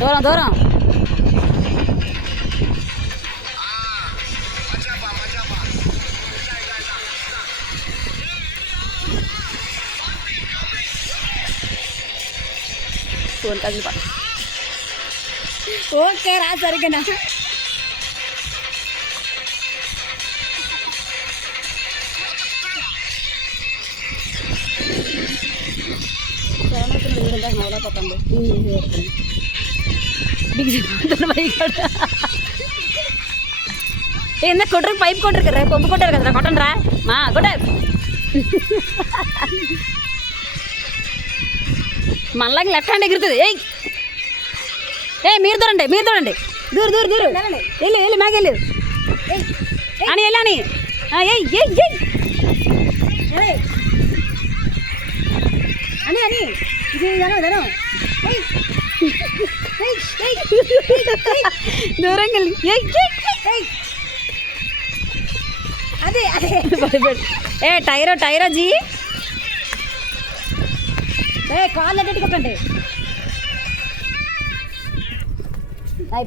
దూరం దూరం. ఓకే రా సరిగ్గా. ఏందా కొట్టరు పైప్ కొట్టరు కదా పంపు కొట్టారు కదరా కొట్టండి రా మా కొట్టారు మళ్ళీ లెఫ్ట్ హ్యాండ్ ఎగురుతుంది. మీరు దూరండి దూరు దూరు దూరు వెళ్ళి మ్యాగెళ్ళు అని వెళ్ళని అని అని ఇది ధనం దూరంగా వెళ్ళి అదే అదే టైరో జీ కాళ్ళు అడ్డెట్టుకోకండి.